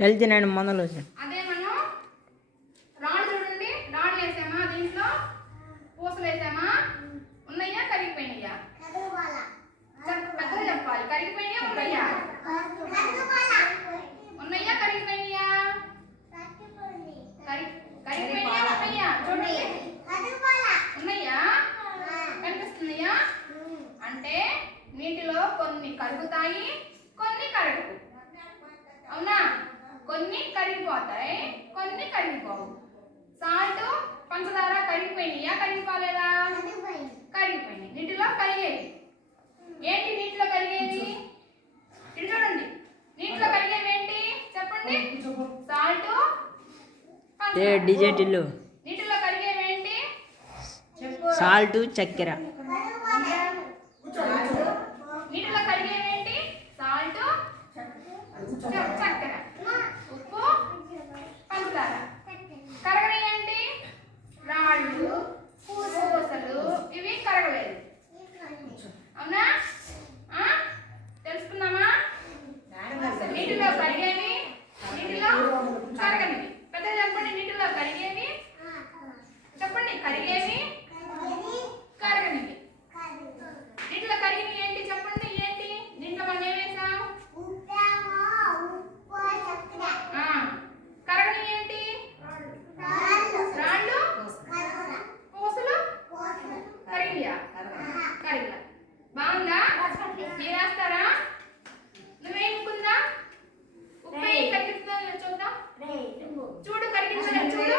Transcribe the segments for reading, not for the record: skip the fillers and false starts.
వెళ్తున్నాను మొదలు అదే మనం రాళ్ళు చూడండి, రాళ్ళు వేసామా, దీంట్లో పూసలు వేసామా, ఉన్నాయా కరిగిపోయినాయా? పెద్దగా చెప్పాలి. కరిగిపోయినాయా ఉన్నాయా? ఉన్నాయా కరిగిపోయినాయా? కరిగిపోయినాయా ఉన్నాయా? చూడండి, ఉన్నాయా? కనిపిస్తున్నాయా? అంటే నీటిలో కొన్ని కరుగుతాయి, కొన్ని కరగవు. అవునా? కొన్ని కరిగిపోతాయి, కొన్ని కరిగిపోవు. సాల్ట్, పంచదార కరిగిపోయినాయా కరిగిపోలేదా? కరిగిపోయినాయి. నీటిలో కరిగేవి ఏంటి? నీటిలో కరిగేవి ఇది చూడండి. నీటిలో కరిగేవి ఏంటి చెప్పండి? సాల్ట్, డిజైటిల్లు నీటిలో కరిగేవి ఏంటి? సాల్ట్, చక్కెర. నీటిలో కరిగేవి ఏంటి? సాల్ట్, చక్కెర, ఉప్పు, పంచదార. కరగని ఏంటి? రాళ్ళు, పూసలు, ఇవి కరగలేదు. అవునా? తెలుసుకున్నామా? నీటిలో కరిగేవి, నీటిలో కరగనివి. పెద్ద చెప్పండి. నీటిలో కరిగేవి చెప్పండి. కరిగేవి, కరగనివి. నీటిలో కరిగినవి ఏంటి చెప్పండి? ఏంటి? దీంట్లో మనం ఏం వేసాం? కరగని ఏంటి? రాళ్ళు, పూసలు కరిగియా? కరిగిలా. బాగుందా? మీరు వేస్తారా? నువ్వేముకుందా? ఉప్పు కరిగిస్తుందా చూద్దాం. చూడు కరిగించలే, చూడు.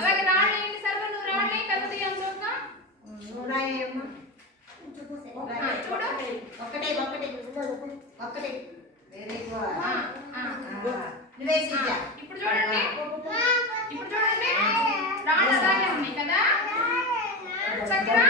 అలాగే రాళ్ళు ఏంటి? సర్వ నువ్వు రాళ్ళే కలుగుతాయి చూద్దాం. చూడు ఒకటే వెరీ గుడ్. ఇప్పుడు చూడండి, ఇప్పుడు చూడండి. రాళ్ళు అలాగే ఉన్నాయి కదా. చక్కెర